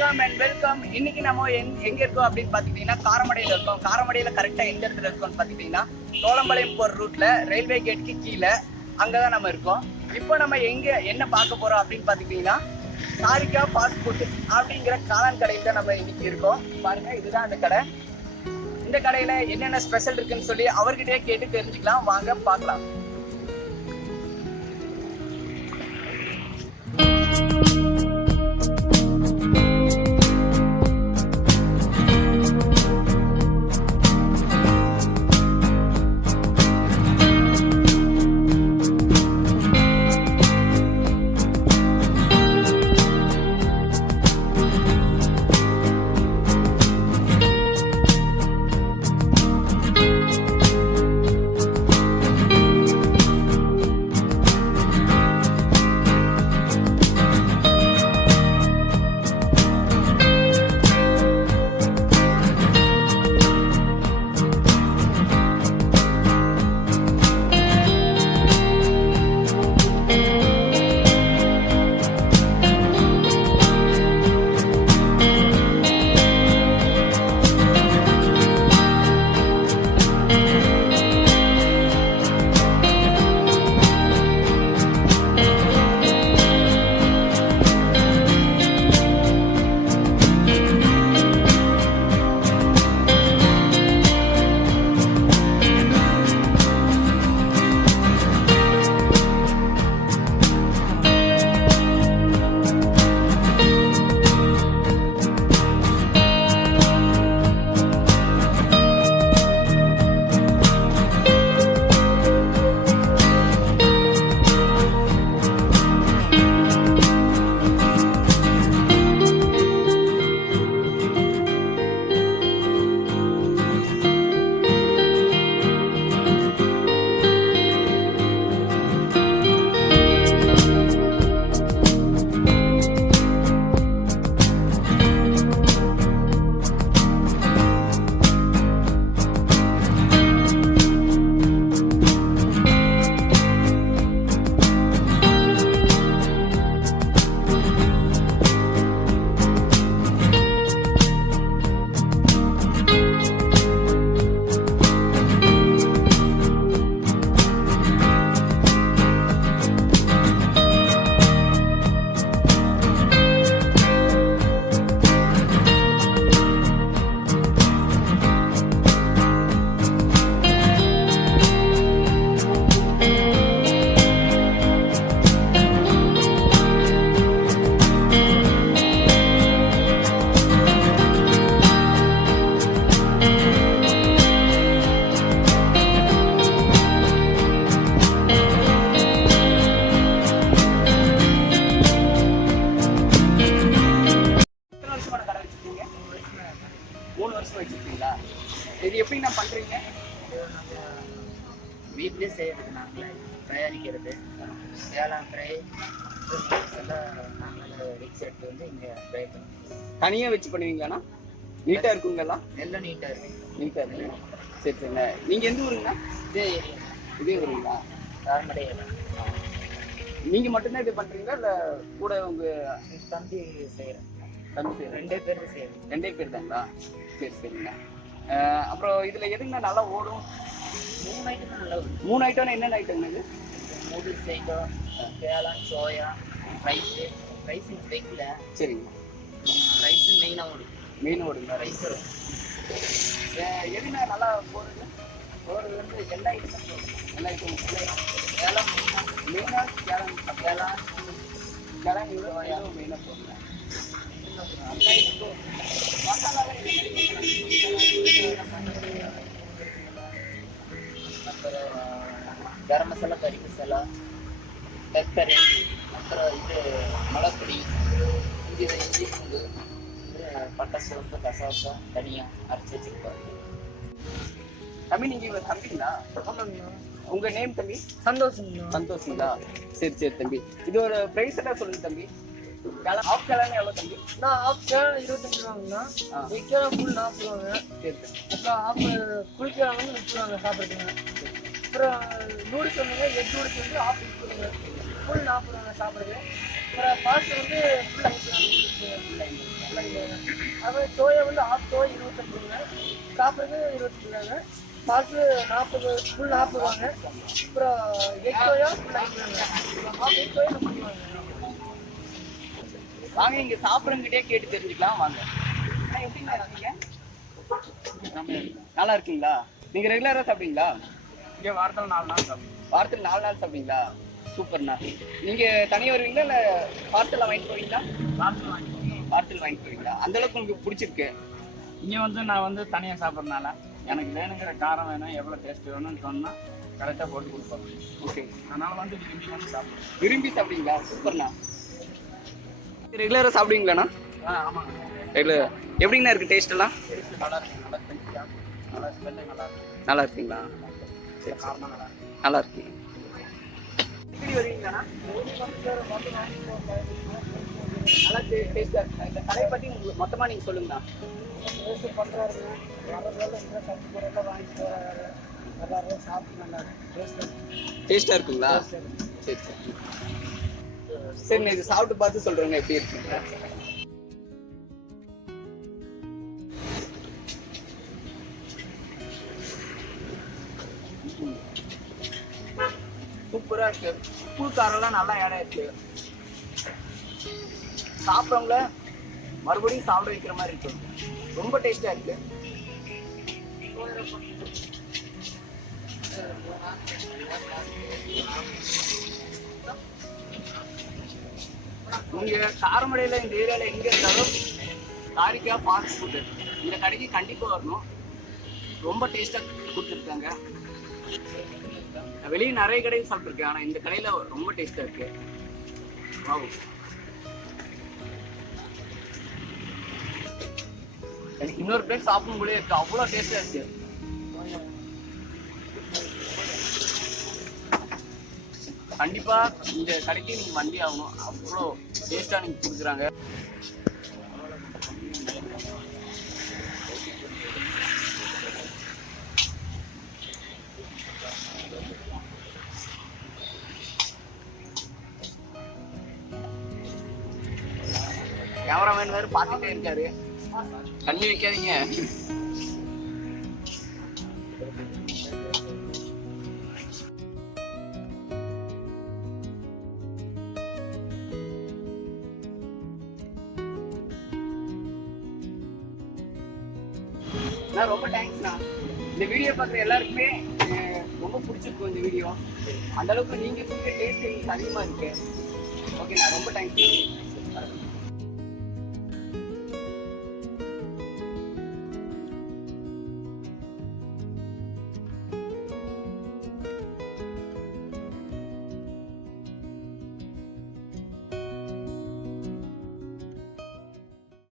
வணக்கம் and welcome. இன்னைக்கு நம்ம எங்க இருக்கோம் அப்படின்னு பாத்துக்கிட்டீங்கன்னா காரமடையில இருக்கோம். காரமடையில கரெக்டா எந்த இடத்துல இருக்கோம்னு பாத்துக்கிட்டீங்கன்னா தோளம்பாளையம் போற ரூட்ல ரயில்வே கேட்டுக்கு கீழே அங்கதான் நம்ம இருக்கோம். இப்போ நம்ம எங்க என்ன பார்க்க போறோம் அப்படின்னு பாத்துக்கிட்டீங்கன்னா சாரிகா ஃபாஸ்ட் ஃபுட் அப்படிங்கிற காளான் கடையில் தான் நம்ம இன்னைக்கு இருக்கோம். பாருங்க, இதுதான் அந்த கடை. இந்த கடையில என்னென்ன ஸ்பெஷல் இருக்குன்னு சொல்லி அவர்கிட்டயே கேட்டு தெரிஞ்சுக்கலாம். வாங்க பார்க்கலாம். இது எப்படி நான் பண்றீங்க? வீட்லயே செய்யறது, நாங்களே தயாரிக்கிறது. ஏலாம் ஃப்ரை எல்லாம் நாங்களே ரிக்ஸ் எடுத்து வந்து இங்கே ஃப்ரை பண்ணி தனியா வச்சு பண்ணுவீங்களாண்ணா? நீட்டா இருக்குங்கெல்லாம்? எல்லாம் நீட்டாக இருக்கு. நீட்டா இருக்கு. சரி சரிண்ணா. நீங்க எந்த ஊருங்கண்ணா? இதே ஏரியா, இதே ஊருங்களா? காரமடை ஏரியா. நீங்க மட்டும்தான் இது பண்றீங்களா இல்ல கூட உங்க தம்பி செய்கிறேன். தம்பி ரெண்டே பேர் செய்கிறேன். ரெண்டே பேர் தாங்களா? சரி சரிங்கண்ணா. அப்புறம் இதுல எதுங்கண்ணா நல்லா ஓடும்? 3 ஐட்டம் நல்லா வரும். 3 ஐட்டம்னா என்னென்ன ஐட்டம்ங்க இது? நூடுல்ஸ் ஐட்டம், கேளான், சோயா, ரைஸ் வைக்கல. சரிங்க. ரைஸ் மெயினாக ஓடும். மெயின் ஓடுங்களா? ரைஸ் வரும். எதுனா நல்லா போடுறது? போடுறது வந்து எல்லா ஐட்டம் போடும். எல்லா ஐட்டம் கேளான் மெயினாக கேளான் இவ்வளோ சோயா மெயினாக போடுங்க. அந்த ஐட்டம் மசாலாலாம் அப்புறம் கரம் மசாலா, கறி மசாலா, பெப்பரு, அப்புறம் இது மிளகுப்பொடி, இஞ்சி பூண்டு, பட்டை, சோப்பு, கசாசா தனியாக அரைச்சி வச்சுருப்பாரு. தம்பி நீங்க இவங்க தம்பிங்களா? உங்க நேம் தம்பி? சந்தோஷங்களா? சரி சரி தம்பி. இது ஒரு பிரைஸ் எல்லாம் சொல்லுங்க தம்பி. ஆஃப் கேளான் எவ்வளோ தம்பி? நான் ஆஃப் கேளான் 25 ரூபாங்கண்ணா. கேளான் ஃபுல் 40 ரூபாங்க. சரி அப்புறம் ஆஃப் குளிக்கலாம் வந்து 30 ரூபாங்க சாப்பிட்றதுங்க. அப்புறம் நூடுல்ஸ் வந்துங்க, எக் நூடுல்ஸ் வந்து ஆஃப் 30 ரூபாங்க, ஃபுல் 40 ரூபாங்க சாப்பிட்றது. அப்புறம் பாஸ்ட் வந்து ஃபுல் 50 ரூபாங்க. பண்ணிடுவாங்க. அப்புறம் சோயா வந்து ஆஃப் சோயா 25 ரூபாங்க, சாப்பிட்றது 25 ரூபாங்க, பால்ஸு 40 ஃபுல் 40 வாங்க. அப்புறம் எக் சோயா ஃபுல் 5 ரூபாங்க, ஆஃப் எக் சோயா 30 வாங்க. வாங்க இங்க சாப்பிட்றவங்கிட்டே கேட்டு தெரிஞ்சுக்கலாம் வாங்க. எப்படிங்களா இருக்கீங்க? நல்லா இருக்கீங்களா? நீங்க ரெகுலரா சாப்பிடுவீங்களா? இங்கே வாரத்தில் 4 நாள் சாப்பிடுவோம். வாரத்தில் 4 நாள் சாப்பிடுவீங்களா? சூப்பர்ண்ணா. நீங்க தனியாக வருவீங்களா இல்லை பார்சலாக வாங்கிட்டு போவீங்களா? வாரத்தில் வாங்கிக்குவோம். பார்சல் வாங்கிட்டு போவீங்களா? அந்த அளவுக்கு உங்களுக்கு பிடிச்சிருக்கு? இங்கே வந்து நான் வந்து தனியாக சாப்பிட்றதுனால எனக்கு வேணுங்கிற காரம் வேணும், எவ்வளோ டேஸ்ட் வேணும்னு சொன்னால் கரெக்டாக போட்டு கொடுப்பாங்க. ஓகே, அதனால் வந்து விரும்பி வந்து சாப்பிடுவேன். விரும்பி சாப்பிடுவீங்களா? சூப்பர்ண்ணா. ரெகுலராக சாப்பிடுவீங்களாண்ணா? ஆமாங்க. ரெகுலர் எப்படிங்கண்ணா இருக்குது டேஸ்ட் எல்லாம்? டேஸ்ட் நல்லா இருக்கு, நல்லா ஸ்பென்சியாக, நல்லா ஸ்மெல்லு நல்லா இருக்கு, நல்லா இருக்குங்களா? சரி, காரமாக நல்லா இருக்கு. நல்லா இருக்கு. எப்படி வருவீங்களாண்ணா? நல்லா டேஸ்ட்டாக இருக்குண்ணா. இந்த கடையை பற்றி உங்களுக்கு மொத்தமாக நீங்கள் சொல்லுங்கண்ணா. டேஸ்ட்டு பண்ணுறாருங்க, வரதால இந்த சமைச்சு பொருளெல்லாம் வாங்கிட்டு வராரு, எல்லாரும் சாப்பிட்டு நல்லா டேஸ்ட்டு டேஸ்ட்டாக இருக்குங்களா? சரி சரி சரி, நான் இது சாப்பிட்டு பார்த்து சொல்கிறேங்க எப்படி இருக்குங்க. சூப்பரா இருக்கு. உப்பு காரெல்லாம் நல்லா இடம் இருக்கு. சாப்பிட்றவங்கள மறுபடியும் சாப்பிட வைக்கிற மாதிரி இருக்கு. ரொம்ப டேஸ்டா இருக்கு. நீங்க காரமடையில இந்த ஏரியால எங்க இருந்தாலும் காரிக்கா ஃபாஸ்ட் ஃபுட் இந்த கடைக்கு கண்டிப்பா வரணும். ரொம்ப டேஸ்டா கொடுத்துருக்காங்க. வெளியே நிறைய கடையில் சாப்பிட்டுருக்கேன், ஆனா இந்த கடையில ரொம்ப டேஸ்டா இருக்கு. வாவ். எனக்கு இன்னொரு பிளேட் சாப்பிடும் போலே இருக்கு, அவ்வளோ டேஸ்டா இருக்கு. கண்டிப்பா இந்த கடைக்கு நீங்க வண்டி ஆகணும், அவ்வளோ டேஸ்டா நீங்க கொடுக்குறாங்க. கேமராமேன் வேறு பார்த்துட்டே இருக்காரு, தண்ணி வைக்காதீங்க. ரொம்ப தேங்க்ஸ்ண்ணா. இந்த வீடியோ பார்க்குற எல்லாருக்குமே ரொம்ப பிடிச்சிருக்கும் இந்த வீடியோ. அந்த அளவுக்கு நீங்க கொடுத்த டேஸ்ட் எங்களுக்கு அதிகமாக இருக்கு. ஓகேண்ணா, ரொம்ப தேங்க்ஸ்.